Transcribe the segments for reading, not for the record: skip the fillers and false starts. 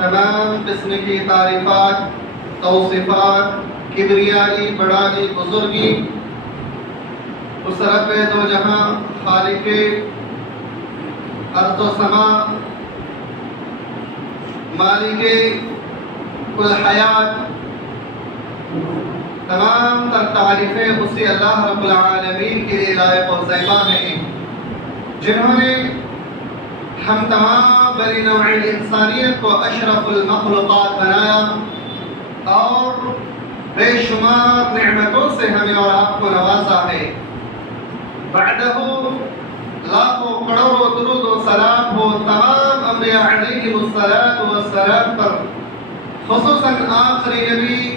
تمام قسم کی تعریفات، توصیفات، کبریائی، بڑائی، بزرگی اس رب دو جہاں، خالق ارض و سما، مالک کل حیات، تمام تر تعریفیں اسی اللہ رب العالمین کے لیے لائق و زیبا ہیں، جنہوں نے ہم تمام بنی نوع انسانیت کو اشرف المخلوقات بنایا اور بے شمار نعمتوں سے ہمیں اور آپ کو نوازا ہے۔ بعدہ لاکھوں کروڑوں درود و سلام ہو تمام انبیاء علیہم الصلاۃ والسلام پر، خصوصاً آخری نبی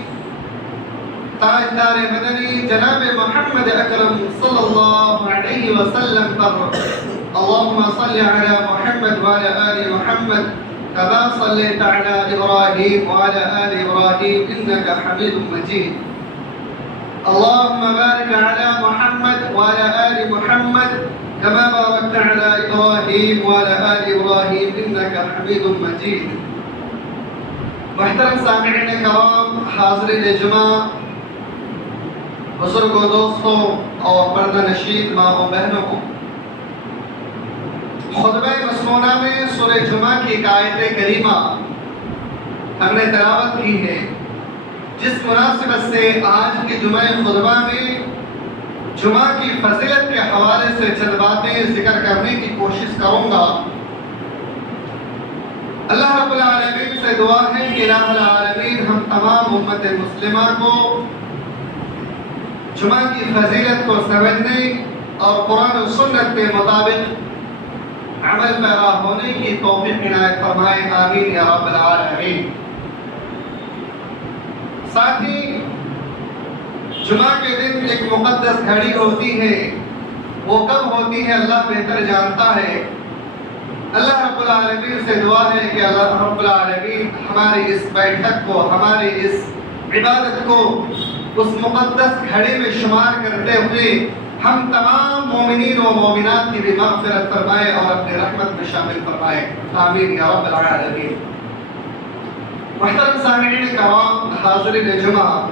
تاجدار مدنی جناب محمد اکرم صلی اللہ علیہ وسلم پر۔ اللهم صل على محمد وعلى آل محمد كما صليت على إبراهيم وعلى آل إبراهيم إنك حميد مجيد. اللهم بارك على محمد وعلى آل محمد كما باركت على إبراهيم وعلى آل إبراهيم إنك حميد مجيد. محترم سامعین کرام، حاضرین جمعہ، بزرگوں، دوستوں اور پردہ نشین ماں و بہنوں، خطبہ مسمونہ میں سورہ جمعہ کی ایک آیت کریمہ ہم نے تلاوت کی ہے، جس مناسبت سے آج کی جمعہ خطبہ میں جمعہ کی فضیلت کے حوالے سے چند باتیں ذکر کرنے کی کوشش کروں گا۔ اللہ رب العالمین سے دعا ہے کہ الہ العالمین ہم تمام امت مسلمہ کو جمعہ کی فضیلت کو سمجھنے اور قرآن و سنت کے مطابق عمل پیرا ہونے کی توفیق عنایت فرمائے، آمین یا رب العالمین۔ ساتھ ہی جمعہ کے دن ایک مقدس گھڑی ہوتی ہے، وہ کب ہوتی ہے اللہ بہتر جانتا ہے۔ اللہ رب العالمین سے دعا ہے کہ اللہ رب العالمین ہماری اس بیٹھک کو، ہماری اس عبادت کو اس مقدس گھڑی میں شمار کرتے ہوئے ہم تمام مومنین و مومنات کی بھی مغفرت فرمائے اور اپنی رحمت میں شامل فرمائے، آمین یا رب العالمین۔ محترم سامعین کرام، حاضرین جمعہ،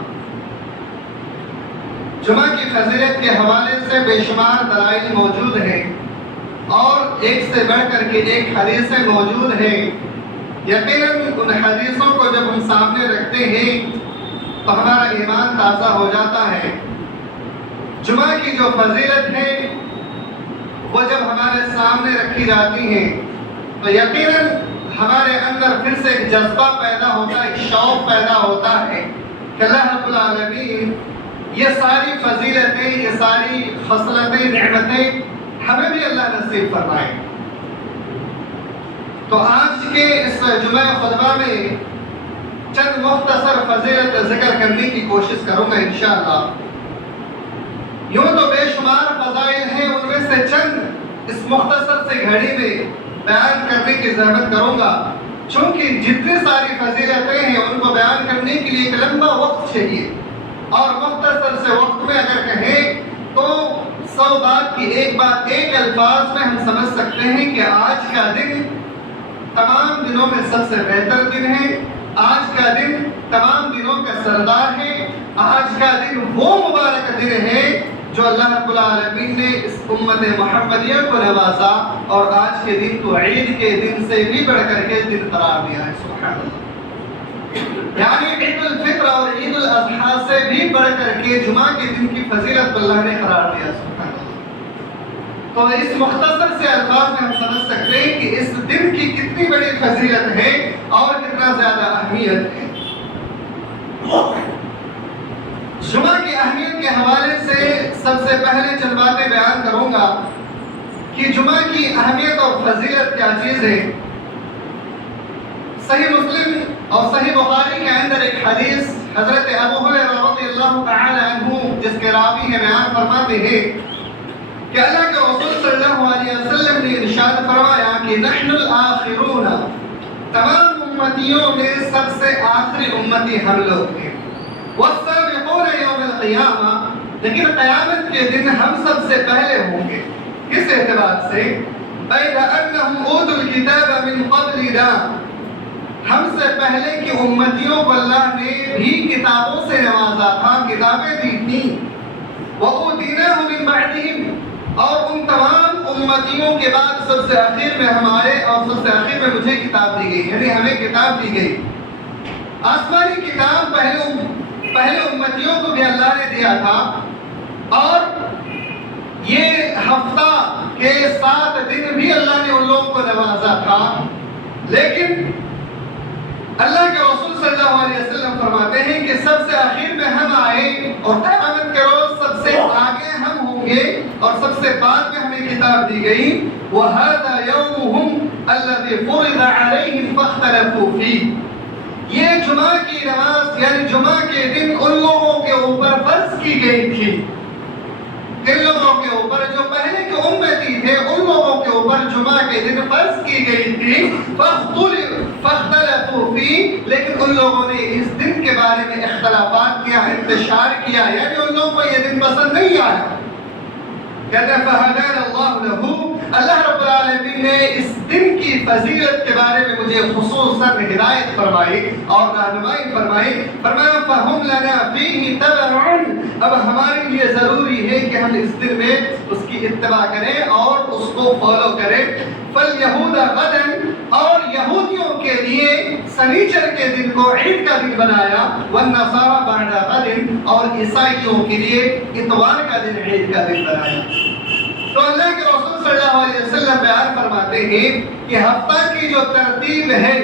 جمعہ کی فضیلت کے حوالے سے بے شمار دلائل موجود ہیں اور ایک سے بڑھ کر کے ایک حدیثیں موجود ہیں۔ یقیناً ان حدیثوں کو جب ہم سامنے رکھتے ہیں تو ہمارا ایمان تازہ ہو جاتا ہے۔ جمعہ کی جو فضیلت ہے وہ جب ہمارے سامنے رکھی جاتی ہے تو یقیناً ہمارے اندر پھر سے ایک جذبہ پیدا ہوتا ہے، ایک شوق پیدا ہوتا ہے کہ اللہ رب العالمین یہ ساری فضیلتیں، یہ ساری خصلتیں، نعمتیں ہمیں بھی اللہ نصیب فرمائے۔ تو آج کے اس جمعہ خطبہ میں چند مختصر فضیلت ذکر کرنے کی کوشش کروں گا انشاءاللہ۔ یوں تو بے شمار فضائل ہیں، ان میں سے چند اس مختصر سے گھڑی میں بیان کرنے کی زحمت کروں گا، چونکہ جتنی ساری فضیلتیں ہیں ان کو بیان کرنے کے لیے ایک لمبا وقت چاہیے، اور مختصر سے وقت میں اگر کہیں تو 100 بات کی ایک بات ایک الفاظ میں ہم سمجھ سکتے ہیں کہ آج کا دن تمام دنوں میں سب سے بہتر دن ہے، آج کا دن تمام دنوں کا سردار ہے، آج کا دن وہ مبارک دن ہے جو اللہ رب العالمین نے اس امت محمدیہ کو نوازا اور آج کے دن کو عید کے دن سے بھی بڑھ کر کے دن قرار دیا ہے، سبحان اللہ۔ یعنی عید الفطر اور عید الاضحیٰ سے بھی بڑھ کر کے جمعہ کے دن کی فضیلت اللہ نے قرار دیا، سبحان اللہ۔ تو اس مختصر سے الفاظ میں ہم سمجھ سکتے ہیں کہ اس دن کی کتنی بڑی فضیلت ہے اور کتنا زیادہ اہمیت ہے۔ جمعہ کی اہمیت کے حوالے سے سب سے پہلے چند باتیں بیان کروں گا کہ جمعہ کی اہمیت اور فضیلت کیا چیز ہے۔ صحیح مسلم اور صحیح بخاری کے اندر ایک حدیث حضرت ابو ہریرہ رضی اللہ تعالی عنہ جس کے راوی ہیں بیان فرماتے ہیں کہ اللہ کے رسول صلی اللہ علیہ وسلم نے ارشاد فرمایا کہ نحن الآخرون، تمام امتیوں میں سب سے آخری امتی ہم لوگ ہیں، والسابقون یوم القیامہ، لیکن قیامت کے دن ہم سب سے پہلے ہوں گے۔ کس اعتبار سے؟ بَيْنَ أَنَّهُمْ أُوتُوا الْكِتَابَ مِنْ قَبْلِنَا، ہم سے پہلے کی امتیوں کو اللہ نے بھی کتابوں سے نوازا تھا، کتابیں دی تھیں، وَأُوتِينَاهُ مِن بَعْدِهِمْ، اور ان تمام امتیوں کے بعد سب سے آخر میں ہم آئے اور سب سے آخر میں مجھے کتاب دی گئی، یعنی ہمیں کتاب دی گئی۔ آسمانی کتاب پہلے امتیوں کو بھی اللہ نے دیا تھا، اور یہ ہفتہ کے 7 دن بھی اللہ نے ان لوگوں کو نوازا تھا، لیکن اللہ کے رسول صلی اللہ علیہ وسلم فرماتے ہیں کہ سب سے آخر میں ہم آئے اور قیامت کے روز سب سے آگے ہم ہوں گے اور سب سے بعد میں ہمیں کتاب دی گئی۔ وَهَذَا يَوْمُهُمْ الَّذِي فُرِضَ عَلَيْهِمْ فَاخْتَلَفُوا فِيهِ، یہ جمعہ کی نماز یعنی جمعہ کے دن ان لوگوں کے اوپر فرض کی گئی تھی، ان لوگوں کے اوپر جو پہلے کے امتی تھے ان لوگوں کے اوپر جمعہ کے دن فرض کی گئی تھی۔ فاختلفوا فيه، لیکن ان لوگوں نے اس دن کے بارے میں اختلافات کیا، انتشار کیا، یعنی ان لوگوں کو یہ دن پسند نہیں آیا۔ کہتے ہیں فَهَدَانَ اللَّهُ لَهُ، اللہ رب العالمین نے اس دن کی فضیلت کے بارے میں مجھے خصوصاً ہدایت فرمائی اور رہنمائی فرمائی۔ فرمایا فَهُمْ لَنَا فِيهِ تَبَعٌ، اب ہمارے لیے ضروری ہے کہ ہم اس دن میں اس کی اتباع کریں اور اس کو فالو کریں۔ فَالْيَهُودَ غَدًا، اور یہودیوں کے لیے سنیچر کے دن کو عید کا دن بنایا، وَالنَّصَارَى بَعْدَ غَدٍ، اور عیسائیوں کے لیے اتوار کا دن عید کا دن بنایا۔ تو اللہ کے رسول صلی اللہ علیہ وسلم بیان فرماتے ہیں کہ ہفتہ کی جو ترتیب ہے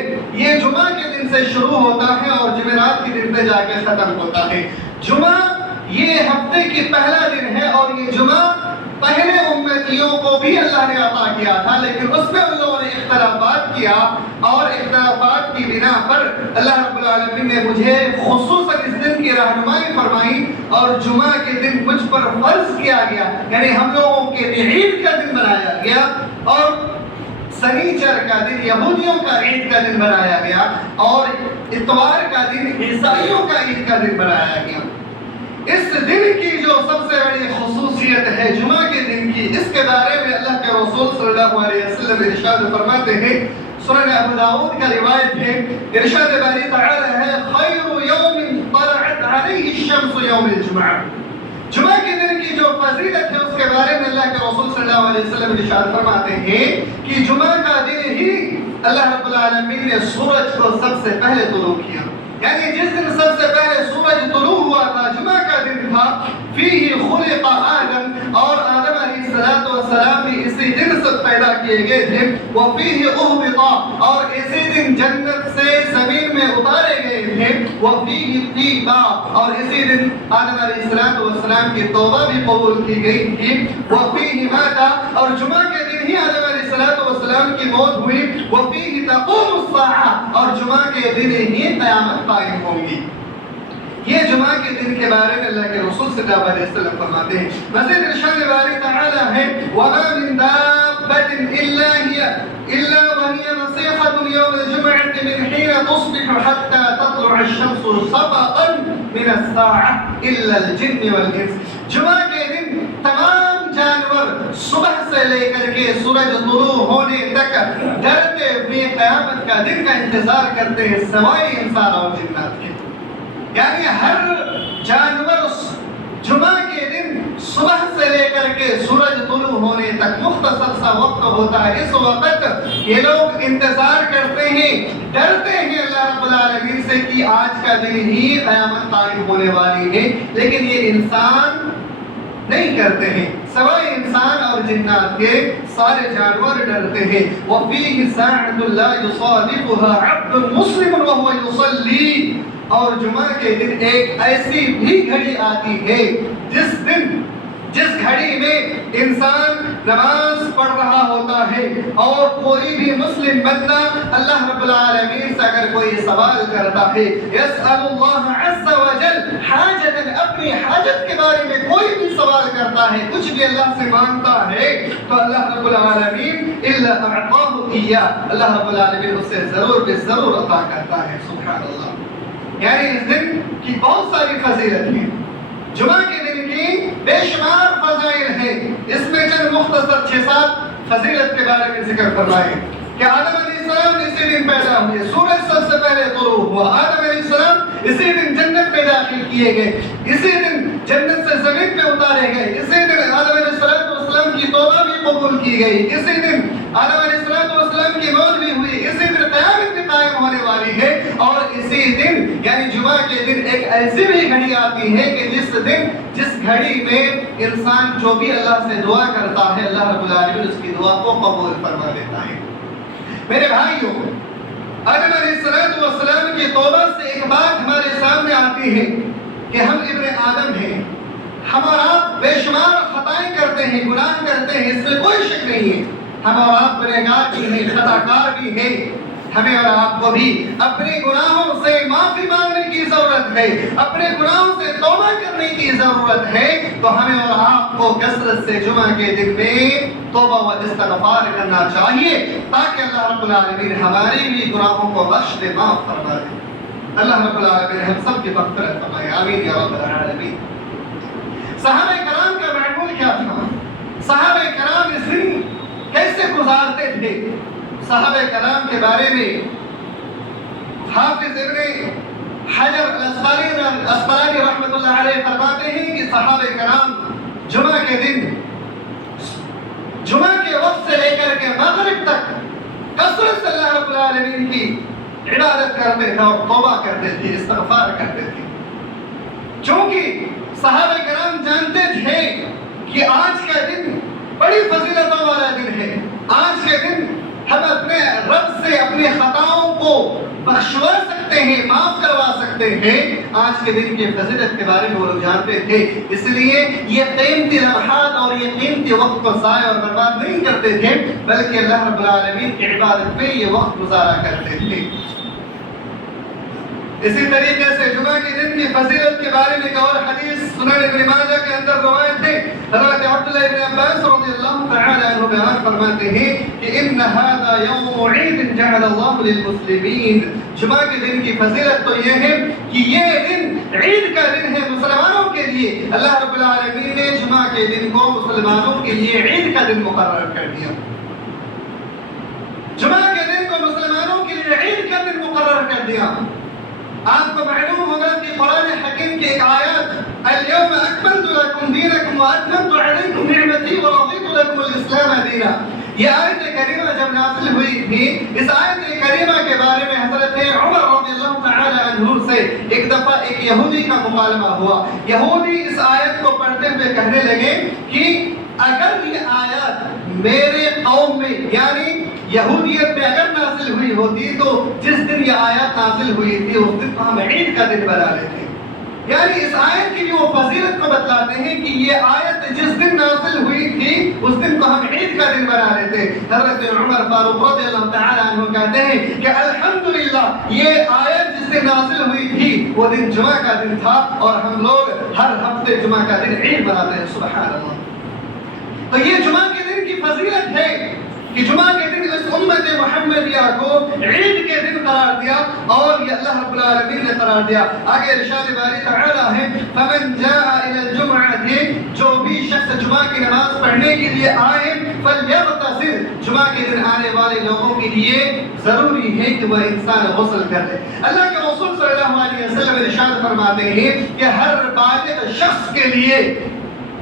یہ جمعہ کے دن سے شروع ہوتا ہے اور جمعرات کے دن پہ جا کے ختم ہوتا ہے۔ جمعہ یہ ہفتے کی پہلا دن ہے، اور یہ جمعہ پہلے امتیوں کو بھی اللہ نے عطا کیا تھا، لیکن اس میں ان لوگوں نے اختلافات کیا، اور اختلافات کی بنا پر اللہ رب العالمین نے مجھے خصوصاً اس دن کی رہنمائی فرمائی اور جمعہ کے دن مجھ پر فرض کیا گیا، یعنی ہم لوگوں کے لیے عید کا دن بنایا گیا، اور سنیچر کا دن یہودیوں کا عید کا دن بنایا گیا، اور اتوار کا دن عیسائیوں کا عید کا دن بنایا گیا۔ اس دن کی جو سب سے بڑی خصوصیت ہے جمعہ کے دن کی، اس کے بارے میں اللہ کے رسول صلی اللہ علیہ وسلم ارشاد فرماتے ہیں، سنن ابو داؤد کا روایت ہے، ارشاد باری تعالی ہے خیر یوم طلعت علیہ الشمس یوم الجمعہ، جمعہ کے دن کی جو فضیلت ہے اس کے بارے میں اللہ کے رسول صلی اللہ علیہ وسلم ارشاد فرماتے ہیں کہ جمعہ کا دن ہی اللہ رب العالمین نے سورج کو سب سے پہلے طلوع کیا، یعنی جس دن سب سے پہلے سورج طلوع ہوا تھا جمعہ کا دن تھا۔ فیہ خلق آدم، اور آدم علیہ السلام بھی اسی دن سے پیدا کیے گئے تھے۔ وفیہ اہبط، اور اسی دن جنت سے زمین میں اتارے گئے تھے۔ وفیہ طیبہ، اور اسی دن آدم علیہ السلام کی توبہ بھی قبول کی گئی تھی۔ وفیہ مات، اور جمعہ کے دن ہی آدم علیہ السلام کی موت ہوئی۔ وفیہ تقوم الساعہ، اور جمعہ کے دن ہی قیامت قائم ہوگی۔ یہ جمعہ کے دن کے بارے میں اللہ کے رسول صلی اللہ علیہ وسلم فرماتے ہیں۔ مزید ارشاد باری تعالی ہے وَمَا مِن دَابَّةٍ إِلَّا وَهِيَ نَصِيحَةٌ يَوْمَ الْجُمْعَةِ مِنْ حِينَ تُصْبِحُ حَتَّى تَطْلُعَ الشَّمْسُ صَفَقًا مِنَ السَّاعَةِ إِلَّا الْجِنِّ وَالْإِنسِ، جمعہ کے دن تمام جانور صبح سے لے کر کے سورج طلوع ہونے تک ڈرتے ہوئے قیامت کا دن کا انتظار کرتے ہیں، سوائے انسان اور جنات کے، یعنی ہر جانور جمعہ کے دن صبح سے لے کر کے سورج طلوع ہونے تک مختصر سا وقت ہوتا ہے، اس وقت یہ لوگ انتظار کرتے ہیں، ڈرتے ہیں اللہ رب العالمین سے کہ آج کا دن ہی قیامت قائم ہونے والی ہے، لیکن یہ انسان نہیں کرتے ہیں، سوائے انسان اور جنات کے سارے جانور ڈرتے ہیں۔ وَفِيهِ سَاعَةٌ لَا يُصَادِفُهَا عَبْدٌ مُسْلِمٌ وَهُوَ يُصَلِّي، اور جمعہ کے دن ایک ایسی بھی گھڑی آتی ہے جس گھڑی میں انسان نماز پڑھ رہا ہوتا ہے، اور کوئی بھی مسلم بندہ اللہ رب العالمین سے اگر کوئی سوال کرتا ہے، یسأل اللہ عز وجل حاجت، اپنی حاجت کے بارے میں کوئی بھی سوال کرتا ہے، کچھ بھی اللہ سے مانگتا ہے، تو اللہ رب العالمین الا اعطاہ ایاہ، اللہ رب العالمین اسے ضرور بے ضرور عطا کرتا ہے۔ سبحان اللہ، یعنی اس دن کی بہت ساری فضیلت ہیں، جمعہ کے دن کی بے شمار فضائل ہیں، اس میں چند مختصر 6-7 فضیلت کے بارے میں ذکر فرمائے کہ آدم علیہ السلام نے اسی دن پیدا ہوئے، سورج سب سے پہلے طلوع ہوا، آدم علیہ السلام اسی دن جنت میں داخل کیے گئے، اسی دن جنت سے زمین پہ اتارے گئے، اسی دن آدم علیہ السلام کی توبہ بھی قبول کی گئی، اسی دن آدم علیہ السلام کی موت بھی ہوئی، اسی دن قیامت بھی قائم ہونے والی ہے، اور اسی دن یعنی جمعہ کے دن ایک ایسی بھی گھڑی آتی ہے کہ جس گھڑی میں انسان جو بھی اللہ سے دعا کرتا ہے اللہ رب العالمین اس کی دعا کو قبول فرما دیتا ہے۔ میرے بھائیوں، آدم علیہ السلام کی توبہ سے ایک بات ہمارے سامنے آتی ہے کہ ہم ابن آدم ہیں، ہم اور آپ بے شمار خطائیں کرتے ہیں، گناہ کرتے ہیں، اس میں کوئی شک نہیں ہے، ہم اور آپ گنہگار بھی ہیں، خطا کار بھی ہیں، ہمیں اور آپ کو بھی اپنے گناہوں سے معافی مانگنے کی ضرورت ہے، اپنے گناہوں سے توبہ کرنے کی ضرورت ہے، تو ہمیں اور آپ کو کثرت سے جمعہ کے دن میں توبہ و استغفار کرنا چاہیے تاکہ اللہ رب العالمین ہماری بھی گناہوں کو بخش دے، معاف فرما دے۔ اللہ رب العالمین ہم سب کی مغفرت فرمائے، آمین یا رب العالمین۔ صحابہ کرام کا معمول کیا تھا؟ صحابہ کرام اس دن کیسے گزارتے تھے؟ صحابہ کرام کے بارے میں حافظ ابن حجر الاسقلانی رحمۃ اللہ علیہ فرماتے ہیں کہ صحابہ کرام جمعہ کے دن، جمعہ کے وقت سے لے کر کے مغرب تک کثرت سے اللہ رب العالمین کی عبادت کرتے تھے اور توبہ کرتے تھے، استغفار کرتے تھے، چونکہ صحابہ کرام جانتے تھے کہ آج کا دن بڑی فضیلتوں والا دن ہے، آج کے دن ہم اپنے رب سے اپنی خطاؤں کو بخشوا سکتے ہیں، معاف کروا سکتے ہیں، آج کے دن کی فضیلت کے بارے میں وہ لوگ جانتے تھے، اس لیے یہ قیمتی لمحات اور یہ قیمتی وقت کو ضائع اور برباد نہیں کرتے تھے بلکہ اللہ رب العالمین کی عبادت میں یہ وقت گزارا کرتے تھے۔ اسی طریقے سے جمعہ کے دن کی فضیلت کے بارے میں ایک اور حدیث سنن ابن ماجہ کے اندر روایت ہے، حضرت عبداللہ ابن عباس رضی اللہ تعالی عنہ بیان فرماتے ہیں کہ ان هذا يوم عید جعل اللہ للمسلمین، جمعہ کے دن کی فضیلت تو یہ ہے کہ یہ دن عید کا دن ہے مسلمانوں کے لیے، اللہ رب العالمین نے جمعہ کے دن کو مسلمانوں کے لیے عید کا دن مقرر کر دیا، جمعہ کے دن کو مسلمانوں کے لیے عید کا دن مقرر کر دیا۔ آپ کو معلوم ہوگا کہ قرآن حکیم کی ایک آیت اليوم اکملت لکم دینکم واتممت علیکم نعمتی ورضیت لکم الاسلام دینا، یہ آیت کریمہ جب نازل ہوئی تھی، اس آیت کریمہ کے بارے میں حضرت عمر رضی اللہ تعالی عنہ سے ایک دفعہ ایک یہودی کا مکالمہ ہوا، یہودی اس آیت کو پڑھتے ہوئے کہنے لگے کہ اگر یہ آیت میرے قوم میں یعنی یہودیت میں اگر نازل ہوئی ہوتی تو جس دن یہ آیت نازل ہوئی تھی اس دن کو ہم عید کا دن بنا لیتے، یعنی اس آیت کی جو فضیلت کو بتلاتے ہیں کہ یہ آیت جس دن نازل ہوئی تھی اس دن کو ہم عید کا دن بنا لیتے۔ حضرت عمر فاروق رضی اللہ تعالی عنہ کہتے ہیں کہ الحمدللہ یہ آیت جس دن نازل ہوئی تھی وہ دن جمعہ کا دن تھا اور ہم لوگ ہر ہفتے جمعہ کا دن عید مناتے ہیں، سبحان اللہ۔ تو یہ جمعہ کے دن کی فضیلت ہے کہ جمعہ کے دن اس امت محمدیہ کو عید کے دن قرار دیا اور یہ اللہ رب العالمین نے قرار دیا۔ آگے ارشاد باری تعالی ہے فمن جاء الى الجمعہ، جو بھی شخص جمعہ کی نماز پڑھنے کے لیے آئے فلیغتسل، جمعہ کے دن آنے والے لوگوں کے لیے ضروری ہے کہ وہ انسان غسل کر لے۔ اللہ کے رسول صلی اللہ علیہ وسلم ارشاد فرماتے ہیں کہ ہر بالغ شخص کے لیے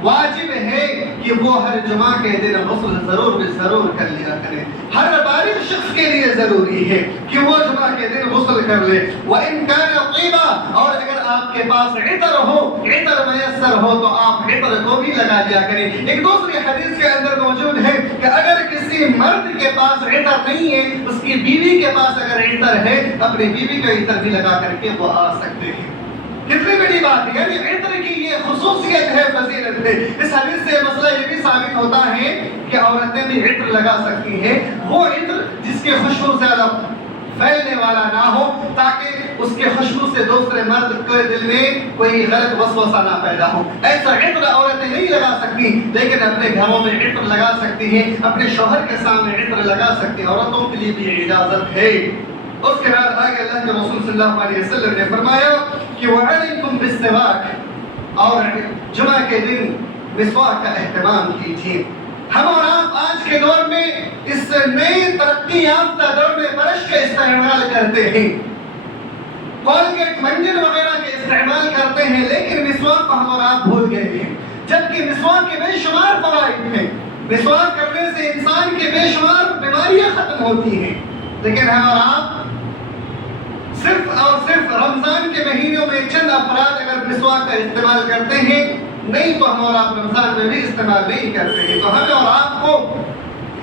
واجب ہے کہ وہ ہر جمعہ کے دن غسل ضرور کر لیا کرے، ہر بالغ شخص کے لیے ضروری ہے کہ وہ جمعہ کے دن غسل کر لے۔ وَإِن كَانَ طِيبًا، اور اگر آپ کے پاس عطر ہو، عطر میسر ہو تو آپ عطر کو بھی لگا لیا کریں۔ ایک دوسری حدیث کے اندر موجود ہے کہ اگر کسی مرد کے پاس عطر نہیں ہے، اس کی بیوی کے پاس اگر عطر ہے، اپنی بیوی کا عطر بھی لگا کر کے وہ آ سکتے ہیں۔ کتنی بڑی بات ہے، یعنی عطر کی یہ خصوصیت ہے، فضیلت ہے۔ اس حدیث سے مسئلہ یہ بھی ثابت ہوتا ہے کہ عورتیں بھی عطر لگا سکتی ہیں، وہ عطر جس کی خوشبو زیادہ پھیلنے والا نہ ہو تاکہ اس کے خوشبو سے دوسرے مرد کے دل میں کوئی غلط وسوسہ نہ پیدا ہو۔ ایسا عطر عورتیں نہیں لگا سکتی لیکن اپنے گھروں میں عطر لگا سکتی ہیں، اپنے شوہر کے سامنے عطر لگا سکتی ہیں، عورتوں کے لیے بھی اجازت ہے۔ اس کے بعد آگے اللہ کے رسول صلی اللہ علیہ وسلم نے فرمایا کہ وَعَلَيْكُمْ بِالسِّوَاكِ، اور جمعہ کے دن مسواک کا اہتمام کیجیے۔ ہم اور آپ آج کے دور میں اس نئے ترقی یافتہ دور میں برش کا کا استعمال کرتے ہیں، کولگیٹ منجن وغیرہ کا استعمال کرتے ہیں، لیکن مسواک کو ہم اور آپ بھول گئے ہیں، جبکہ مسواک کے بے شمار فوائد ہیں۔ مسواک کرنے سے انسان کے بے شمار بیماریاں ختم ہوتی ہیں، لیکن ہم اور آپ صرف اور صرف رمضان کے مہینوں میں چند افراد اگر مسواک کا استعمال کرتے ہیں، نہیں تو ہم اور آپ رمضان میں بھی استعمال نہیں کرتے ہیں۔ تو ہمیں اور آپ کو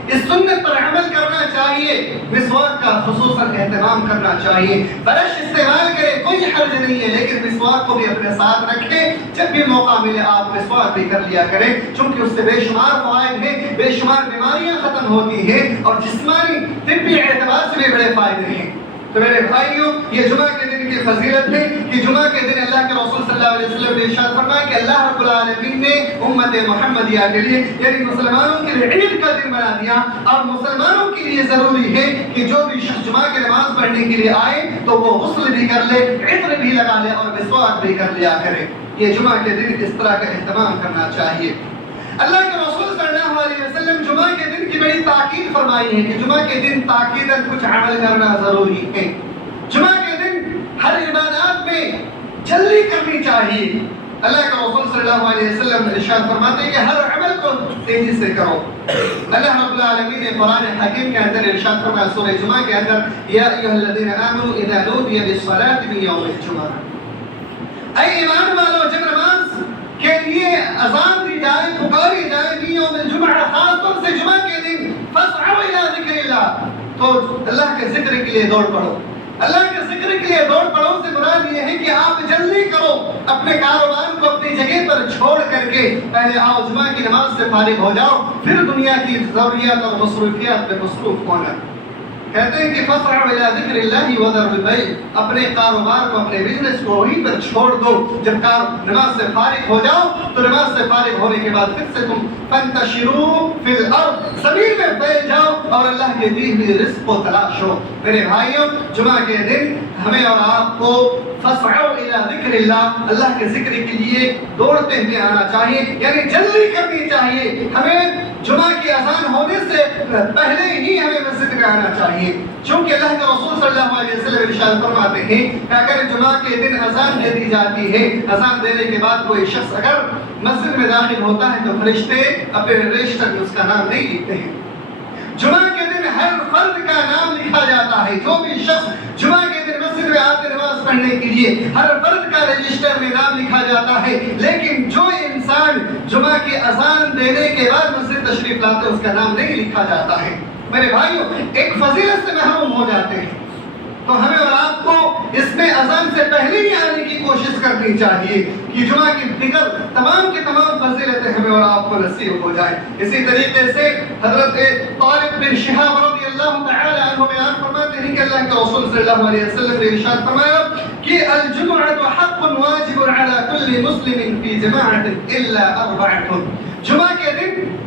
اس سنت پر عمل کرنا چاہیے، مسواک کا خصوصاً اہتمام کرنا چاہیے۔ برش استعمال کریں، کوئی حرج نہیں ہے، لیکن مسواک کو بھی اپنے ساتھ رکھیں، جب بھی موقع ملے آپ مسواک بھی کر لیا کریں، چونکہ اس سے بے شمار فوائد ہیں، بے شمار بیماریاں ختم ہوتی ہیں اور جسمانی طبی اعتبار سے بھی بڑے فائدے ہیں۔ تو میرے بھائیوں، یہ جمعہ کے دن کی فضیلت ہے کہ جمعہ کے دن اللہ کے رسول صلی اللہ علیہ وسلم نے ارشاد فرمایا کہ اللہ رب العالمین نے امت محمدیہ کے لیے یعنی مسلمانوں کے لیے عید کا دن بنا دیا، اور مسلمانوں کے لیے ضروری ہے کہ جو بھی شخص جمعہ کی نماز پڑھنے کے لیے آئے تو وہ غسل بھی کر لے، عطر بھی لگا لے اور مسواک بھی کر لیا کرے۔ یہ جمعہ کے دن اس طرح کا اہتمام کرنا چاہیے۔ اللہ کے رسول صلی اللہ علیہ وسلم جمعہ کے دن کی بڑی تاکید فرمائی ہے کہ جمعہ کے دن تاکیداً کچھ عمل کرنا ضروری ہے۔ جمعہ کے دن ہر عبادات میں جلدی کرنی چاہیے۔ اللہ کے رسول صلی اللہ علیہ وسلم ارشاد فرماتے ہیں کہ ہر عمل کو تیزی سے کرو۔ اللہ رب العالمین نے قرآن حکیم کے اندر ارشاد فرمایا سورہ جمعہ کے اندر، یا ایھا الذین آمنوا اذا نودی للصلاۃ من یوم الجمعہ، اے ایمان والو جب نماز کے لیے اذان دی جائے، پکاری جائے من یوم الجمعہ، خاص طور سے جمعہ کے دن، فاسعوا الی ذکر اللہ، تو اللہ کے ذکر کے لیے دوڑ پڑو۔ اللہ کے ذکر کے لیے دوڑ پڑو سے مراد یہ ہے کہ آپ جلدی کرو، اپنے کاروبار کو اپنی جگہ پر چھوڑ کر کے پہلے آؤ جمعہ کی نماز سے فارغ ہو جاؤ، پھر دنیا کی ضروریات اور مصروفیات میں مصروف ہونا۔ کہتے ہیں کہ فاسعوا الی ذکر اللہ وذروا البیع، اپنے کاروبار کو اپنے بزنس کو وہیں پر چھوڑ دو، جب نماز سے فارغ ہو جاؤ تو نماز سے فارغ ہونے کے بعد پھر سے تم فانتشروا فی الارض، زمین میں پھیل جاؤ اور اللہ کے دی ہوئی رزق کو تلاشو۔ میرے بھائیوں، جمعہ کے دن ہمیں اور آپ کو فاسعوا الی ذکر اللہ، اللہ کے ذکر کے لیے دوڑتے ہوئے آنا چاہیے، یعنی جلدی کرنی چاہیے۔ ہمیں جمعہ کی اذان ہونے سے پہلے ہی ہمیں مسجد میں آنا چاہیے، چونکہ اللہ کے رسول صلی اللہ علیہ وسلم ارشاد فرماتے ہیں کہ اگر جمعہ کے دن اذان دے دی جاتی ہے، اذان دینے کے بعد کوئی شخص اگر مسجد میں داخل ہوتا ہے تو فرشتے اپنے رجسٹر میں اس کا نام نہیں لکھتے ہیں۔ جمعہ کے دن ہر فرد کا نام لکھا جاتا ہے، جو بھی شخص جمعہ کے دن مسجد میں آتے نماز پڑھنے کے لیے ہر فرد کا رجسٹر میں نام لکھا جاتا ہے، لیکن جو انسان جمعہ کی اذان دینے کے بعد مسجد تشریف لاتے اس کا نام نہیں لکھا جاتا ہے۔ میرے بھائیوں، ایک فضیلت سے محروم ہو جاتے ہیں، تو ہمیں اور آپ کو اس میں اذان سے پہلے ہی آنے کی کوشش کرنی چاہیے کہ جمعہ کی دیگر تمام کی تمام فضیلتیں ہمیں اور آپ کو نصیب ہو جائیں۔ اسی طریقے سے حضرت طارق بن شہاب رضی اللہ تعالی عنہ بیان فرماتے ہیں کہ اللہ کے رسول صلی اللہ علیہ وسلم نے ارشاد فرمایا کہ الجمعۃ حق واجب علی کل مسلم فی جماعۃ الا اربعۃ، جمعہ کے دن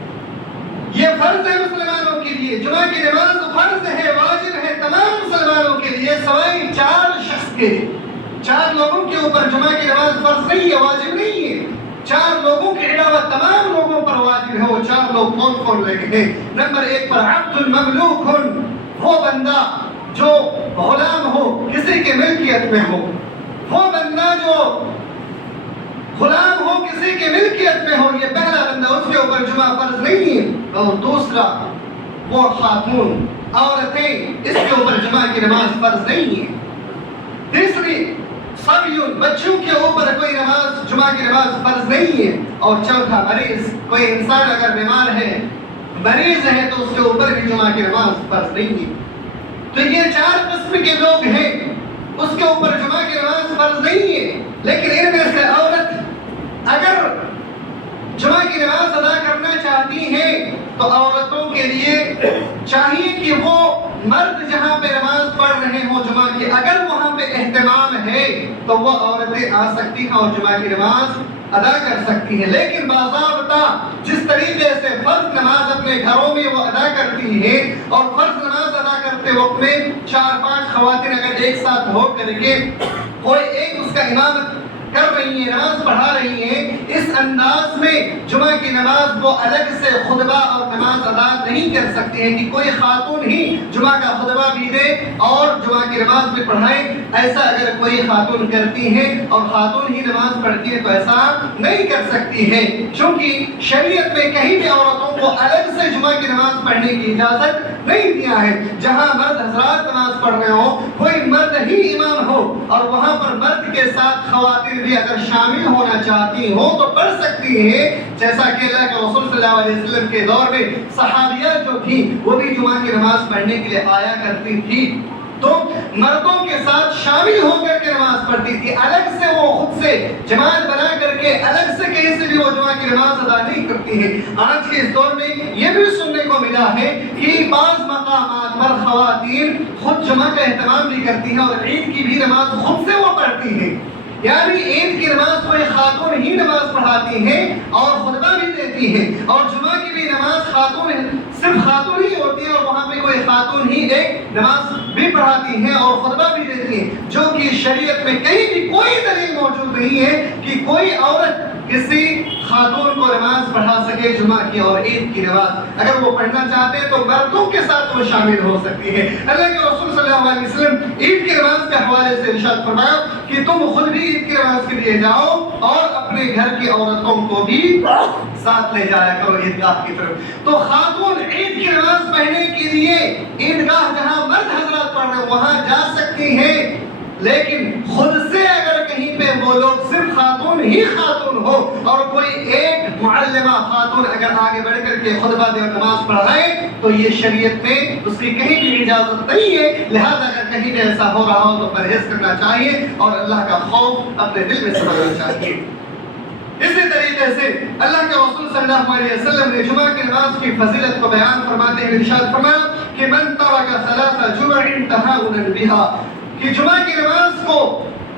یہ فرض ہے مسلمانوں کے لیے، جمعہ کی نماز فرض ہے، واجب ہے تمام مسلمانوں کے لیے سوائے 4 شخص کے لیے۔ 4 لوگوں کے اوپر جمعہ کی نماز فرض نہیں ہے، واجب نہیں ہے۔ 4 لوگوں کے علاوہ تمام لوگوں پر واجب ہے۔ وہ 4 لوگ کون کون لگے ہیں؟ نمبر 1 پر عبد مملوک، وہ بندہ جو غلام ہو، کسی کے ملکیت میں ہو، وہ بندہ جو غلام ہو، کسی کے ملکیت میں ہو، یہ پہلا بندہ، اس کے اوپر جمعہ فرض نہیں ہے۔ اور دوسرا وہ خاتون، عورتیں، اس کے اوپر جمعہ کی نماز فرض نہیں ہے۔ تیسری صبیون، بچوں کے اوپر کوئی نماز جمعہ کی نماز فرض نہیں ہے۔ اور چوتھا مریض، کوئی انسان اگر بیمار ہے، مریض ہے، تو اس کے اوپر بھی جمعہ کی نماز فرض نہیں ہے۔ تو یہ 4 قسم کے لوگ ہیں، اس کے اوپر جمعہ کی نماز فرض نہیں ہے۔ لیکن ان میں سے عورت اگر جمعہ کی نماز ادا کرنا چاہتی ہے تو عورتوں کے لیے چاہیے کہ وہ مرد جہاں پہ نماز پڑھ رہے ہوں جمعہ کی، اگر وہاں پہ اہتمام ہے تو وہ عورتیں آ سکتی ہیں اور جمعہ کی نماز ادا کر سکتی ہیں۔ لیکن باضابطہ جس طریقے سے فرض نماز اپنے گھروں میں وہ ادا کرتی ہے، اور فرض نماز ادا کرتے وقت میں 4-5 خواتین اگر ایک ساتھ ہو کر کے کوئی ایک اس کا امامت کر رہی ہیں، نماز پڑھا رہی ہیں، اس انداز میں جمعہ کی نماز وہ الگ سے خطبہ اور نماز ادا نہیں کر سکتی ہیں کہ کوئی خاتون ہی جمعہ کا خطبہ بھی دے اور نماز بھی پڑھائیں. ایسا اگر کوئی خاتون کرتی ہے اور خاتون ہی نماز پڑھتی ہے تو ایسا نہیں کر سکتی ہے، چونکہ شریعت میں کہیں بھی عورتوں کو الگ سے جمعہ کی نماز پڑھنے کی اجازت نہیں دیا ہے. جہاں مرد حضرات نماز پڑھ رہے ہوں، کوئی مرد ہی امام ہو اور وہاں پر مرد کے ساتھ خواتین بھی اگر شامل ہونا چاہتی ہوں تو پڑھ سکتی ہیں. جیسا کہ اللہ کے رسول صلی اللہ علیہ وسلم کے دور میں صحابیات جو تھی وہ بھی جمعہ کی نماز پڑھنے کے لیے آیا کرتی تھی، تو مردوں کے ساتھ شامل ہو کر کے نماز پڑھتی تھی. الگ سے وہ خود سے جماعت بنا کر کے الگ سے کہیں سے بھی وہ جمعہ کی نماز ادا نہیں کرتی ہے. آج کے اس دور میں یہ بھی سننے کو ملا ہے کہ بعض مقامات پر خواتین خود جمعہ کا اہتمام بھی کرتی ہیں اور عید کی بھی نماز خود سے وہ پڑھتی ہیں. یعنی عید کی نماز کوئی خاتون ہی نماز پڑھاتی ہیں اور خطبہ بھی دیتی ہیں، اور جمعہ کی بھی نماز خاتون صرف خاتون ہی ہوتی ہے اور وہاں پہ کوئی خاتون ہی ایک نماز بھی پڑھاتی ہیں اور خطبہ بھی دیتی ہیں، جو کہ شریعت میں کہیں بھی کوئی دلیل موجود نہیں ہے کہ کوئی عورت کسی خاتون کو نماز پڑھا سکے جمعہ کی اور عید کی نماز. اگر وہ پڑھنا چاہتے ہیں تو مردوں کے ساتھ وہ شامل ہو سکتی ہے. اللہ کے رسول صلی اللہ علیہ وسلم عید کی نماز کے حوالے سے ارشاد فرمایا کہ تم خود بھی عید کی نماز کے لیے جاؤ اور اپنے گھر کی عورتوں کو بھی ساتھ لے جایا کرو عیدگاہ کی طرف. تو خاتون عید کی نماز پڑھنے کے لیے عیدگاہ جہاں مرد حضرات پڑھ رہے ہیں وہاں جا سکتی ہیں، لیکن خود سے اگر کہیں پہ وہ لوگ صرف خاتون ہی خاتون ہو اور کوئی ایک معلمہ خاتون اگر آگے بڑھ کر کے خطبہ دے اور نماز پڑھائے تو یہ شریعت میں اس کی کہیں بھی اجازت نہیں ہے. لہذا اگر کہیں بھی ایسا ہو رہا ہو تو پرہیز کرنا چاہیے اور اللہ کا خوف اپنے دل میں سمجھنا چاہیے. اسی طریقے سے اللہ کے رسول صلی اللہ علیہ وسلم نے جمعہ کی نماز کی فضیلت کو بیان فرماتے ہوئے ارشاد فرمایا کہ من ترک ثلاث جمع تهاونا بها، کہ جمعہ کی نماز کو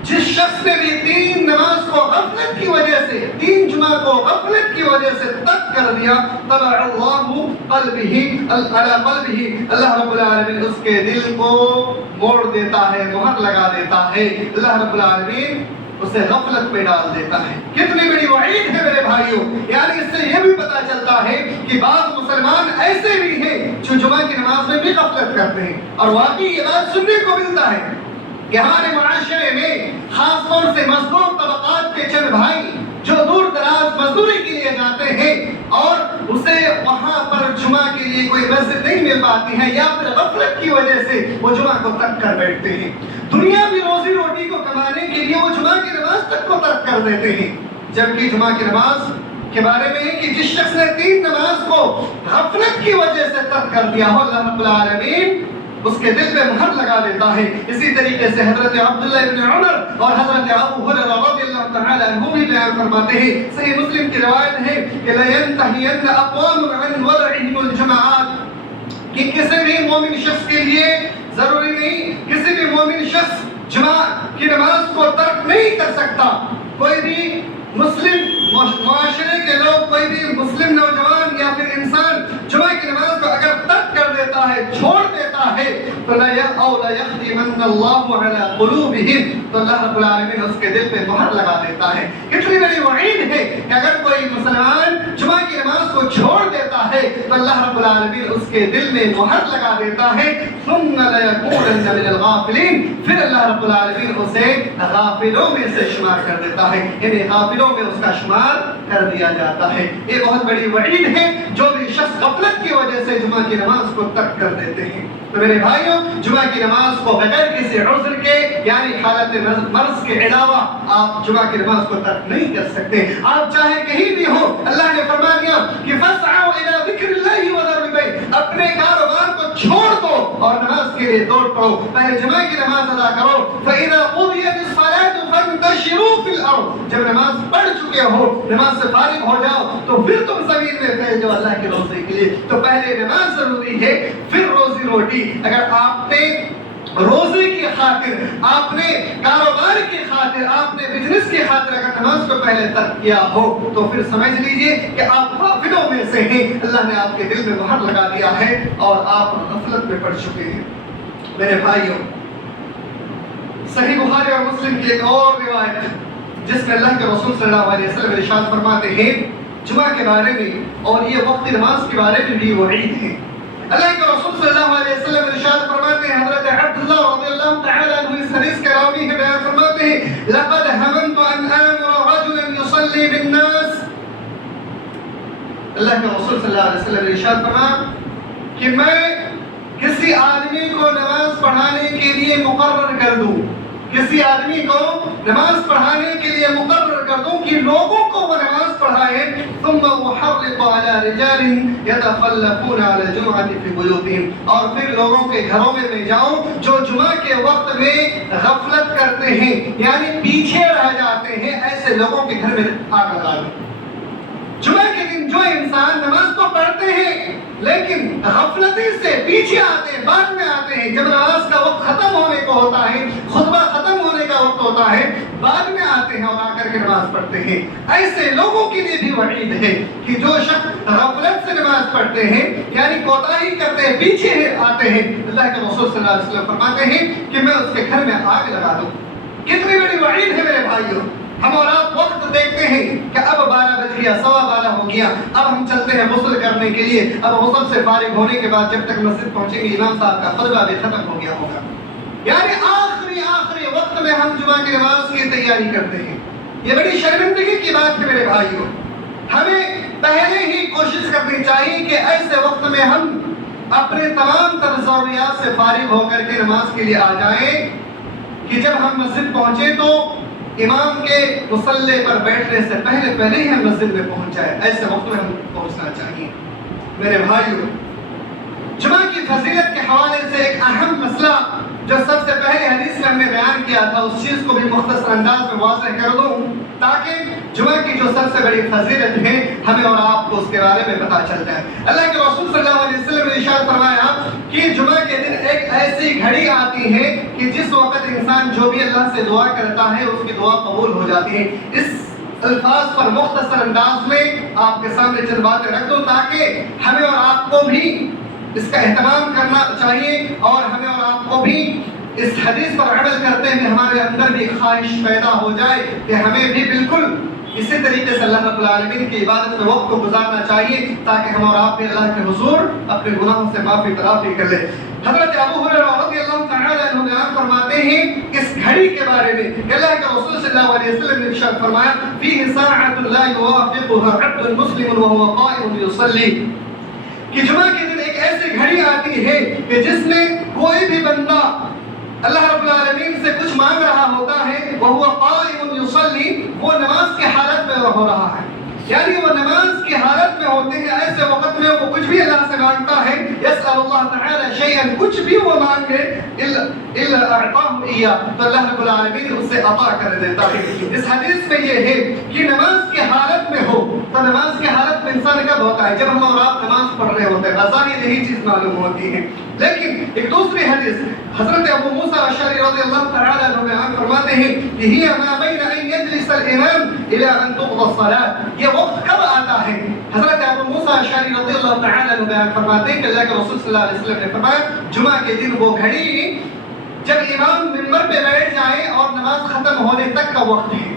جس شخص نے بھی 3 نماز کو غفلت کی وجہ سے 3 جمعہ کو غفلت کی وجہ سے ترک کر دیا، طبع اللہ قلبہ علی قلبہ، اللہ رب العالمین اس کے دل کو موڑ دیتا ہے، مہر لگا دیتا ہے، اللہ رب العالمین اسے غفلت میں ڈال دیتا ہے. کتنی بڑی وعید ہے میرے بھائیوں. یعنی اس سے یہ بھی پتا چلتا ہے کہ بعض مسلمان ایسے بھی ہیں جو جمعہ کی نماز میں بھی غفلت کرتے ہیں، اور واقعی یہ بات سننے کو ملتا ہے کہ ہمارے معاشرے میں خاص طور سے مزدور طبقات کے چند بھائی جو دور دراز مزدوری کے لیے جاتے ہیں اور اسے وہاں پر جمعہ کے لیے کوئی مسجد نہیں مل پاتی ہے یا پھر غفلت کی وجہ سے وہ جمعہ کو ترک کر بیٹھتے ہیں. دنیاوی روزی روٹی کو کمانے کے لیے وہ جمعہ کی نماز تک کو ترک کر دیتے ہیں، جبکہ جمعہ کی نماز کے بارے میں کہ جس شخص نے 3 نماز کو غفلت کی وجہ سے ترک کر دیا ہو، اللہ رب العالمین اس کے دل پہ مہر لگا دیتا ہے. اسی طریقے سے حضرت عبداللہ ابن عمر اور حضرت ابو ہریرہ رضی اللہ تعالی عنہ بھی بیان فرماتے ہیں، صحیح مسلم کی روایت ہے کہ لَيَنْتَهِيَنَّ أَقْوَامٌ عَنْ وَضْعِهِمُ الْجَمَاعَاتِ، کہ کسی بھی مومن شخص کے لیے ضروری نہیں، کسی بھی مومن شخص جمعہ کی نماز کو ترک نہیں کر سکتا. کوئی بھی مسلم معاشرے کے لوگ، کوئی بھی مسلم نوجوان یا پھر انسان جمعہ کی نماز کو اگر ترک کر دیتا ہے، چھوڑ دیتا ہے تو لا يَخْتِمَنَّ اللَّهُ عَلَى قُلُوبِهِمْ، تو اللہ رب العالمین اس کے دل پہ مہر لگا دیتا ہے. کتنی بڑی وعید ہے کہ اگر کوئی مسلمان جمعہ کی نماز کو چھوڑ دیتا ہے تو اللہ رب العالمین اس کے دل میں مہر لگا دیتا ہے. ثُمَّ لَيَكُونَنَّ مِنَ الْغَافِلِينَ، پھر اللہ رب العالمین اسے غافلوں میں سے شمار کر دیتا ہے، یعنی غافلوں میں اس کا شمار کر دیا جاتا ہے. یہ بہت بڑی وعید ہے جو بھی شخص غفلت کی وجہ سے جمعہ کی نماز کو ترک کر دیتے ہیں. تو میرے بھائیوں، جمعہ کی نماز کو بغیر کسی عذر کے یعنی حالت مرض کے علاوہ آپ جمعہ کی نماز کو ترک نہیں کر سکتے. آپ چاہے کہیں بھی ہو، اللہ نے فرما دیا کہ فَاسْعَوْا إِلَىٰ ذِكْرِ اللَّهِ وَذَرُوا الْبَيْعَ، اپنے کاروبار کو چھوڑ دو اور نماز کے لیے دوڑ پڑو، پہلے جمعہ کی نماز ادا کرو. فَإِذَا قُضِيَتِ الصَّلَاةُ فَانتَشِرُوا فِي الْأَرْضِ، جب نماز پڑھ چکے ہو، نماز سے فارغ ہو جاؤ تو پھر تم زمین میں پھیل جاؤ اللہ کے روزے کے لیے. تو پہلے نماز ضروری ہے، پھر روزی روٹی. اگر آپ نے روزے کی خاطر، آپ نے کاروبار کی خاطر، آپ نے بزنس کی خاطر اگر نماز کو پہلے ترک کیا ہو تو پھر سمجھ لیجئے کہ آپ غافلوں میں سے ہیں. اللہ نے آپ کے دل میں مہر لگا دیا ہے اور آپ غفلت میں پڑ چکے ہیں. میرے بھائیوں، صحیح بخاری اور مسلم کی ایک اور روایت جس میں اللہ کے رسول صلی اللہ علیہ وسلم ارشاد فرماتے ہیں جمعہ کے بارے میں اور یہ وقت نماز کے بارے میں بھی وعید ہے. اللہ کے رسول صلی اللہ علیہ وسلم ارشاد فرماتے ہیں، حضرت عبداللہ رضی اللہ تعالی لقد هممت ان امر رجلا يصلي بالناس. اللہ کے رسول صلی اللہ علیہ وسلم نے ارشاد فرمایا کہ میں کسی آدمی کو نماز پڑھانے کے لیے مقرر کر دوں، کسی آدمی کو نماز پڑھانے کے لیے مقرر کر دوں کہ لوگوں کو وہ نماز پڑھائے. ثم احرق على رجال يتخلفون على الجمعة في بيوتهم، اور پھر لوگوں کے گھروں میں جاؤں جو جمعہ کے وقت میں غفلت کرتے ہیں یعنی پیچھے رہ جاتے ہیں، ایسے لوگوں کے گھر میں آگ لگا دوں. جمعہ کے دن جو انسان نماز تو پڑھتے ہیں لیکن غفلتی سے پیچھے آتے ہیں، بعد میں آتے ہیں، جب نماز کا وقت ختم ہونے کو ہوتا ہے، خطبہ ختم ہونے کا وقت ہوتا ہے، بعد میں آتے ہیں اور آ کر کے نماز پڑھتے ہیں، ایسے لوگوں کے لیے بھی وعید ہے کہ جو شخص غفلت سے نماز پڑھتے ہیں یعنی کوتاہی کرتے ہیں، پیچھے آتے ہیں، اللہ کے رسول صلی اللہ علیہ وسلم فرماتے ہیں کہ میں اس کے گھر میں آگ لگا دوں. کتنی بڑی وعید ہے میرے بھائیوں. ہم اور آپ وقت دیکھتے ہیں کہ اب 12 بج گیا، 12:15 ہو گیا، اب ہم چلتے ہیں غسل کرنے کے لیے. اب غسل سے فارغ ہونے کے بعد جب تک مسجد پہنچیں گے امام صاحب کا خطبہ بھی ختم ہو گیا ہوگا. یعنی آخری وقت میں ہم جمعہ کی نماز کی تیاری کرتے ہیں. یہ بڑی شرمندگی کی بات ہے میرے بھائیوں. ہمیں پہلے ہی کوشش کرنی چاہیے کہ ایسے وقت میں ہم اپنے تمام تر ضروریات سے فارغ ہو کر کے نماز کے لیے آ جائیں کہ جب ہم مسجد پہنچے تو امام کے مصلی پر بیٹھنے سے پہلے ہی ہم مسجد میں پہنچ جائے. ایسے وقت میں ہم پہنچنا چاہیے. میرے بھائیوں، جمعہ کی فضیلت کے حوالے سے ایک اہم مسئلہ جو سب سے پہلے حدیث میں ہم نے بیان کیا تھا اس چیز کو بھی مختصر انداز میں واضح کر دوں تاکہ جمعہ کی جو سب سے بڑی فضیلت ہے ہمیں اور آپ کو اس کے بارے میں پتہ چلتا ہے. اللہ کے رسول صلی اللہ علیہ وسلم نے ارشاد فرمایا کہ جمعہ کے دن ایک ایسی گھڑی آتی ہے کہ جس وقت انسان جو بھی اللہ سے دعا کرتا ہے اس کی دعا قبول ہو جاتی ہے. اس الفاظ پر مختصر انداز میں آپ کے سامنے چند باتیں رکھ دوں تاکہ ہمیں اور آپ کو بھی اس کا اہتمام کرنا چاہیے اور ہمیں اور آپ کو بھی اس حدیث پر عمل کرتے ہوئے ہمارے اندر بھی خواہش پیدا ہو جائے کہ ہمیں بھی بالکل اسی طریقے سے اللہ رب العالمین کی عبادت میں وقت کو گزارنا چاہیے تاکہ ہم اور آپ بھی اللہ کے حضور اپنے گناہوں سے معافی تلافی کر لیں. حضرت ابو ہریرہ رضی اللہ تعالی عنہ بیان فرماتے ہیں اس گھڑی کے بارے میں کہ اللہ کے رسول صلی اللہ علیہ وسلم نے ارشاد فرمایا فیہ ساعۃ لا یوافقها عبد مسلم وهو قائم یصلی کہ جمعہ کے دن ایک ایسی گھڑی آتی ہے کہ جس میں کوئی بھی بندہ اللہ رب العالمین سے کچھ مانگ رہا ہوتا ہے وہو قائم یصلی، وہ نماز کے حالت میں ہو رہا ہے، یعنی وہ نماز کی حالت میں ہوتے ہیں. ایسے وقت میں وہ کچھ بھی اللہ سے مانگتا ہے یسأل اللہ تعالی شیئا، کچھ بھی وہ مانگے الا اعطاہ ایاہ، تو اللہ رب العالمین اسے عطا کر دیتا ہے. اس حدیث میں یہ ہے کہ نماز کی حالت میں ہو تو نماز کی حالت میں انسان کب ہوتا ہے؟ جب ہم اور آپ نماز پڑھ رہے ہوتے ہیں، بظاہر یہی چیز معلوم ہوتی ہے. لیکن ایک دوسری حدیث حضرت ابو موسیٰ اشعری رضی اللہ تعالی عنہ بیان فرماتے ہیں کہ ہی ما بین ان یجلس الامام الى ان تقضى الصلاۃ، یہ وقت کب آتا ہے؟ حضرت ابو موسیٰ اشعری رضی اللہ تعالی عنہ بیان فرماتے ہیں کہ اللہ کے رسول صلی اللہ علیہ وسلم نے فرمایا جمعہ کے دن وہ گھڑی جب امام منبر پہ بیٹھ جائے اور نماز ختم ہونے تک کا وقت ہے.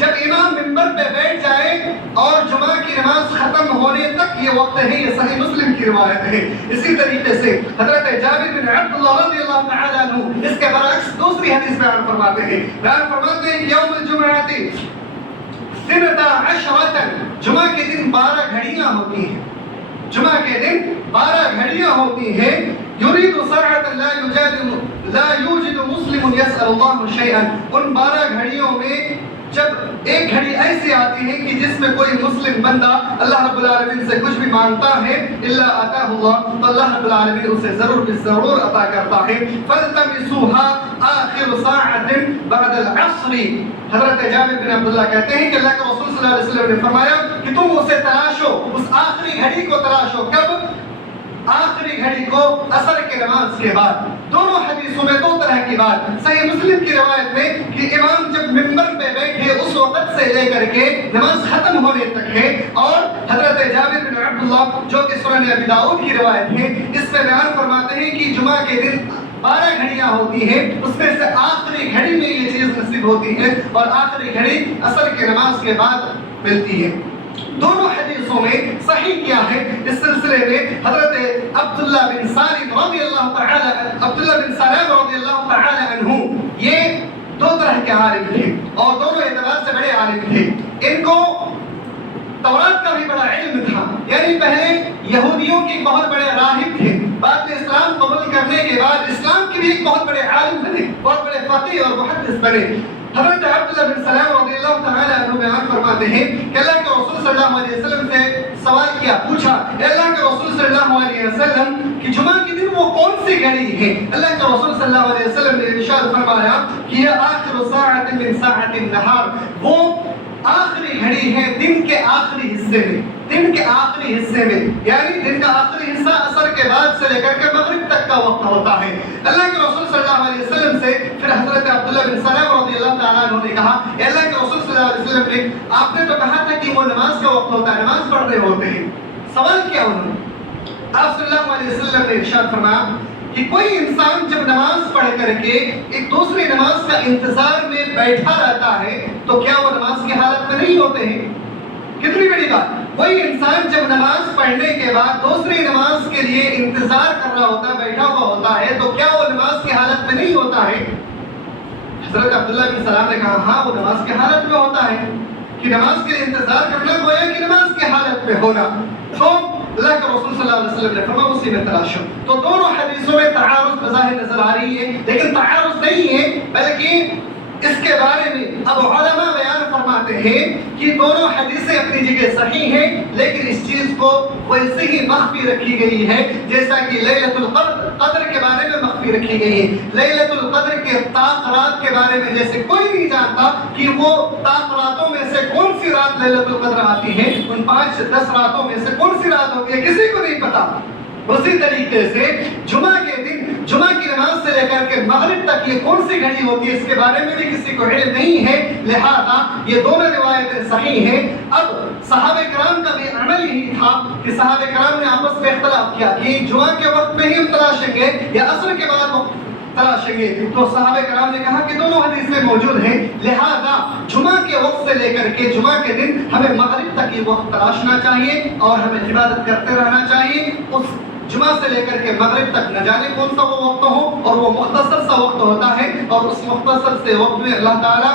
جب امام منبر پہ بیٹھ جائے اور جمعہ کی نماز ختم ہونے تک یہ وقت ہے. یہ صحیح مسلم کی روایت ہے. اسی طریقے سے حضرت جابر بن عبداللہ رضی اللہ تعالی عنہ اس کے برعکس دوسری حدیث بیان فرماتے ہیں کہ یوم الجمعہ سنتا عشرۃ، جمعہ کے دن 12 گھڑیاں ہوتی ہیں. جمعہ کے دن 12 گھڑیاں ہوتی ہیں. یرید ساعۃ لا یوجد مسلم یسأل اللہ شیئا، ان 12 گھڑیوں میں جب ایک گھڑی ایسی آتی ہے کہ جس میں کوئی مسلم بندہ اللہ رب العالمین سے کچھ بھی مانگتا ہے الا اتاہ اللہ، تو اللہ رب العالمین اسے ضرور عطا کرتا ہے. فالتمسوها آخر ساعۃ بعد العصر، حضرت جابر بن عبداللہ کہتے ہیں کہ اللہ کے رسول صلی اللہ علیہ وسلم نے فرمایا کہ تم اسے تلاشو، اس آخری گھڑی کو تلاشو. کب؟ آخری گھڑی کو عصر کی نماز کے بعد. دونوں حدیثوں میں دو طرح کی بات. صحیح مسلم کی روایت میں کہ امام جب منبر پہ بیٹھے اس وقت سے لے کر کے نماز ختم ہونے تک ہے، اور حضرت جابر بن عبداللہ جو کہ سنن ابی داؤد کی روایت ہے اس میں بیان فرماتے ہیں کہ جمعہ کے دن 12 گھڑیاں ہوتی ہیں، اس میں سے آخری گھڑی میں یہ چیز نصیب ہوتی ہے اور آخری گھڑی عصر کی نماز کے بعد ملتی ہے. دونوں حدیثوں میں صحیح کیا ہے. اس سلسلے میں حضرت عبداللہ بن سلام رضی اللہ تعالی عنہ یہ دو طرح کے عالم تھے اور دونوں اعتبار سے بڑے عالم تھے. ان کو تورات کا بھی بڑا علم تھا. یعنی پہلے یہودیوں کے بہت بڑے راہب تھے, بعد میں اسلام قبول کرنے کے بعد اسلام کے بھی ایک بہت بڑے عالم بنے, بہت بڑے فقیہ اور محدث بنے. حضرت عبداللہ بن سلام رضی اللہ تعالی عنہ بیان فرماتے ہیں کہ اللہ کے رسول صلی اللہ علیہ وسلم سے سوال کیا, پوچھا اللہ کے رسول صلی اللہ علیہ وسلم کہ جمعہ کے دن وہ کون سی گھڑی ہے؟ اللہ کے رسول صلی اللہ علیہ وسلم نے ارشاد فرمایا کہ یہ آخر ساعت من ساعت النہار, وہ آخری گھڑی ہے دن کے آخری حصے میں, دن کے آخری حصے میں. یعنی دن کا آخری حصہ عصر کے بعد سے لے کر کے مغرب تک کا وقت ہوتا ہے. اللہ کے رسول صلی اللہ علیہ وسلم سے پھر حضرت عبداللہ بن سلام رضی اللہ تعالیٰ عنہ نے کہا اے اللہ کے رسول صلی اللہ علیہ وسلم نے آپ نے تو کہا تھا کہ وہ نماز کا وقت ہوتا ہے, نماز پڑھ رہے ہوتے ہیں. سوال کیا انہوں نے؟ آپ صلی اللہ علیہ وسلم نے ارشاد فرمایا کہ کوئی انسان جب نماز پڑھ کر کے ایک دوسری نماز کا انتظار میں بیٹھا رہتا ہے تو کیا وہ نماز کی حالت میں نہیں ہوتے ہیں؟ کتنی بڑی بات. کوئی انسان جب نماز پڑھنے کے بعد دوسری نماز کے لیے انتظار کر رہا ہوتا ہے, بیٹھا ہوا ہوتا ہے, تو کیا وہ نماز کی حالت میں نہیں ہوتا ہے؟ حضرت عبداللہ بن سلام نے کہا ہاں, وہ نماز کی حالت میں ہوتا ہے. کہ نماز کے لیے انتظار کرنا گویا کہ نماز کی حالت میں ہونا. تو اللہ کے رسول صلی اللہ علیہ وسلم نے فرمایا اسی میں تلاشو. تو دونوں حدیثوں میں تعارض بظاہر نظر آ رہی ہے, لیکن تعارض نہیں ہے, بلکہ اس کے بارے میں اب علماء بیان فرماتے ہیں کہ دونوں حدیثیں اپنی جگہ صحیح ہیں, لیکن اس چیز کو ویسے ہی مخفی رکھی گئی ہے جیسا کہ لیلۃ القدر کے بارے میں مخفی رکھی گئی ہے. لیلۃ القدر کے طاق رات کے بارے میں جیسے کوئی نہیں جانتا کہ وہ طاق راتوں میں سے کون سی رات لیلۃ القدر آتی ہے, ان 5-10 راتوں میں سے کون سی رات ہوتی ہے, کسی کو نہیں پتا. اسی طریقے سے جمعہ کے دن جمعہ کی نماز سے لے کر کے مغرب تک یہ کون سی گھڑی ہوتی ہے اس کے بارے میں بھی کسی کو علم نہیں ہے. لہذا یہ دونوں روایتیں صحیح ہیں. اب صحابہ کرام کا بھی عمل یہی تھا کہ صحابہ کرام نے آپس میں اختلاف کیا کہ جمعہ کے وقت میں ہی ہم تلاشیں گے یا عصر کے بعد تلاشیں گے. تو صحابہ کرام نے کہا کہ دونوں حدیثیں موجود ہیں, لہذا جمعہ کے وقت سے لے کر کے جمعہ کے دن ہمیں مغرب تک یہ وقت تلاشنا چاہیے اور ہمیں عبادت کرتے رہنا چاہیے. اس جمعہ سے لے کر کے مغرب تک نہ جانے کون سا وہ وقت ہو, اور وہ مختصر سا وقت ہوتا ہے, اور اس مختصر سے وقت میں اللہ تعالیٰ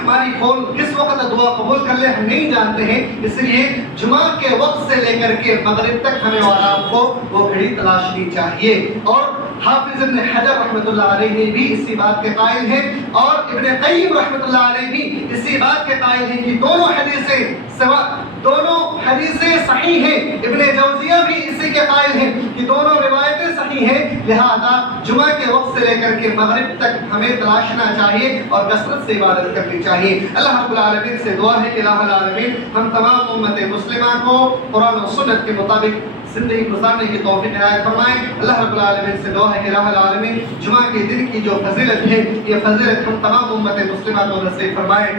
ہماری کس وقت دعا قبول کر لے ہم نہیں جانتے ہیں. اس لیے جمعہ کے وقت سے لے کر کے مغرب تک ہمیں اور آپ کو وہ گھڑی تلاشنی چاہیے. اور حافظ ابن حجر رحمۃ اللہ علیہ بھی اسی بات کے قائل ہیں, اور ابن قیم رحمۃ اللہ علیہ بھی اسی بات کے قائل ہیں کہ دونوں حدیثیں صحیح ہیں. ابن جوزیہ بھی اسی کے قائل ہیں کہ دونوں روایتیں صحیح ہیں. لہذا جمعہ کے وقت سے لے کر کے مغرب تک ہمیں تلاشنا چاہیے اور کثرت سے عبادت کرنی چاہیے. اللہ رب العالمین سے دعا ہے کہ الہ العالمین ہم تمام امت مسلمہ کو قرآن و سنت کے مطابق زندگی گزارنے کی توفیق عنایت فرمائے. اللہ رب العالمین سے دعا ہے کہ الہ العالمین جمعہ کے دن کی جو فضیلت ہے یہ فضیلت ہم تمام امت مسلمہ کو نصیب فرمائے.